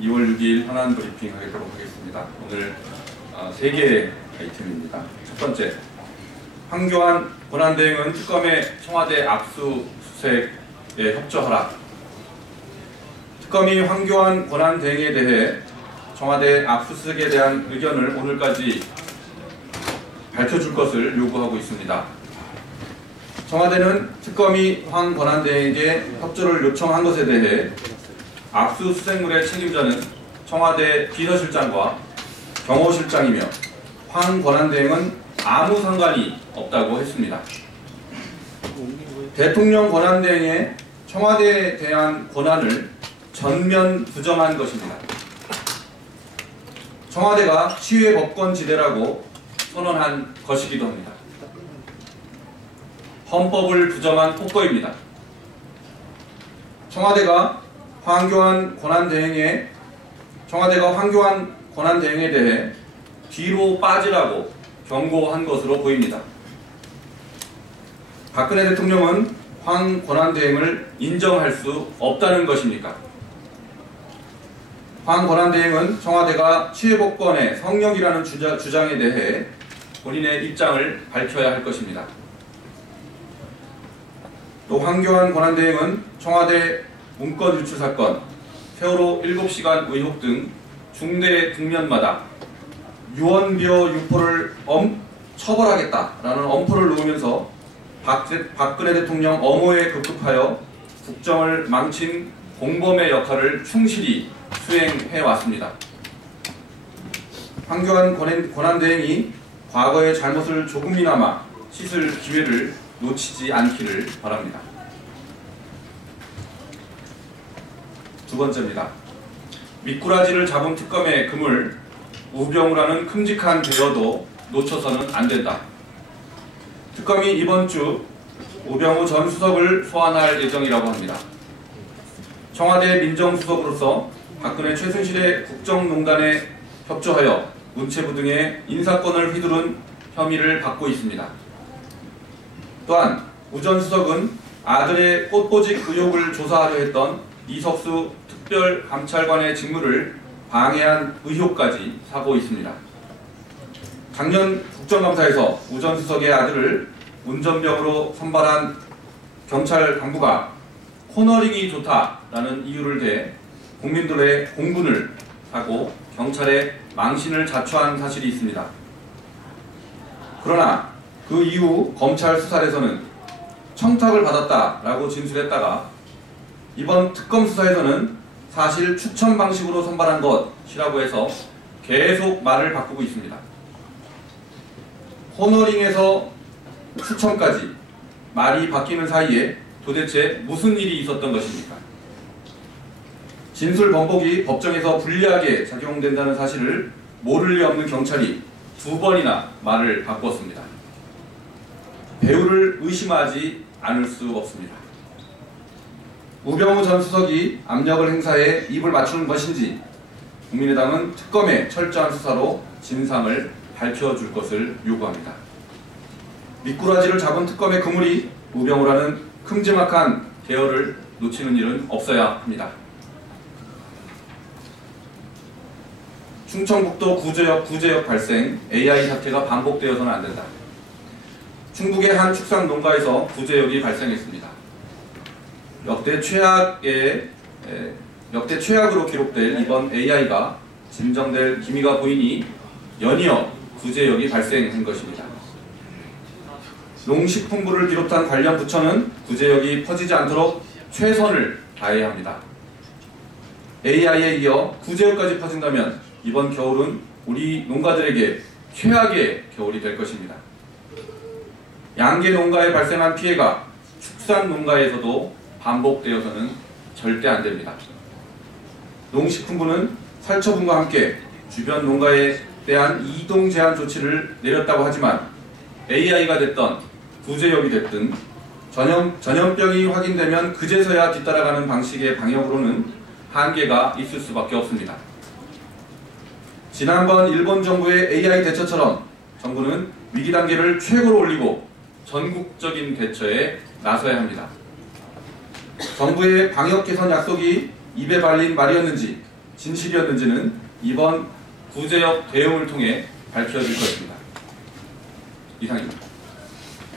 2월 6일 현안 브리핑 하도록 하겠습니다. 오늘 3개의 아이템입니다. 첫 번째, 황교안 권한대행은 특검의 청와대 압수수색에 협조하라. 특검이 황교안 권한대행에 대해 청와대 압수수색에 대한 의견을 오늘까지 밝혀줄 것을 요구하고 있습니다. 청와대는 특검이 황 권한대행에게 협조를 요청한 것에 대해 압수수색물의 책임자는 청와대 비서실장과 경호실장이며 황 권한대행은 아무 상관이 없다고 했습니다. 대통령 권한대행의 청와대에 대한 권한을 전면 부정한 것입니다. 청와대가 치외 법권지대라고 선언한 것이기도 합니다. 헌법을 부정한 폭거입니다. 청와대가 황교안 권한대행에 대해 뒤로 빠지라고 경고한 것으로 보입니다. 박근혜 대통령은 황 권한대행을 인정할 수 없다는 것입니까? 황 권한대행은 청와대가 치외법권의 성역이라는 주장에 대해 본인의 입장을 밝혀야 할 것입니다. 또 황교안 권한대행은 청와대 문건 유출 사건, 세월호 7시간 의혹 등 중대 국면마다 유언비어 유포를 처벌하겠다라는 엄포를 놓으면서 박근혜 대통령 엄호에 급급하여 국정을 망친 공범의 역할을 충실히 수행해왔습니다. 황교안 권한대행이 과거의 잘못을 조금이나마 씻을 기회를 놓치지 않기를 바랍니다. 두 번째입니다. 미꾸라지를 잡은 특검의 그물, 우병우라는 큼직한 대여도 놓쳐서는 안 된다. 특검이 이번 주 우병우 전 수석을 소환할 예정이라고 합니다. 청와대 민정수석으로서 박근혜 최순실의 국정농단에 협조하여 문체부 등의 인사권을 휘두른 혐의를 받고 있습니다. 또한 우 전 수석은 아들의 꽃보직 의혹을 조사하려 했던 이석수 특별감찰관의 직무를 방해한 의혹까지 사고 있습니다. 작년 국정감사에서 우 전 수석의 아들을 운전병으로 선발한 경찰 간부가 코너링이 좋다라는 이유를 대 국민들의 공분을 사고 경찰의 망신을 자초한 사실이 있습니다. 그러나 그 이후 검찰 수사에서는 청탁을 받았다라고 진술했다가 이번 특검 수사에서는 사실 추천 방식으로 선발한 것이라고 해서 계속 말을 바꾸고 있습니다. 호너링에서 추천까지 말이 바뀌는 사이에 도대체 무슨 일이 있었던 것입니까? 진술 번복이 법정에서 불리하게 작용된다는 사실을 모를 리 없는 경찰이 2번이나 말을 바꿨습니다. 배우를 의심하지 않을 수 없습니다. 우병우 전 수석이 압력을 행사해 입을 맞추는 것인지 국민의당은 특검의 철저한 수사로 진상을 밝혀줄 것을 요구합니다. 미꾸라지를 잡은 특검의 그물이 우병우라는 큼지막한 대여를 놓치는 일은 없어야 합니다. 충청북도 구제역 발생, AI 사태가 반복되어서는 안 된다. 충북의 한 축산 농가에서 구제역이 발생했습니다. 역대 최악으로 기록될 이번 AI가 진정될 기미가 보이니 연이어 구제역이 발생한 것입니다. 농식품부를 비롯한 관련 부처는 구제역이 퍼지지 않도록 최선을 다해야 합니다. AI에 이어 구제역까지 퍼진다면 이번 겨울은 우리 농가들에게 최악의 겨울이 될 것입니다. 양계 농가에 발생한 피해가 축산 농가에서도 반복되어서는 절대 안 됩니다. 농식품부는 살처분과 함께 주변 농가에 대한 이동 제한 조치를 내렸다고 하지만 AI가 됐던 구제역이 됐든 전염병이 확인되면 그제서야 뒤따라가는 방식의 방역으로는 한계가 있을 수밖에 없습니다. 지난번 일본 정부의 AI 대처처럼 정부는 위기 단계를 최고로 올리고 전국적인 대처에 나서야 합니다. 정부의 방역 개선 약속이 입에 발린 말이었는지 진실이었는지는 이번 구제역 대응을 통해 밝혀질 것입니다. 이상입니다.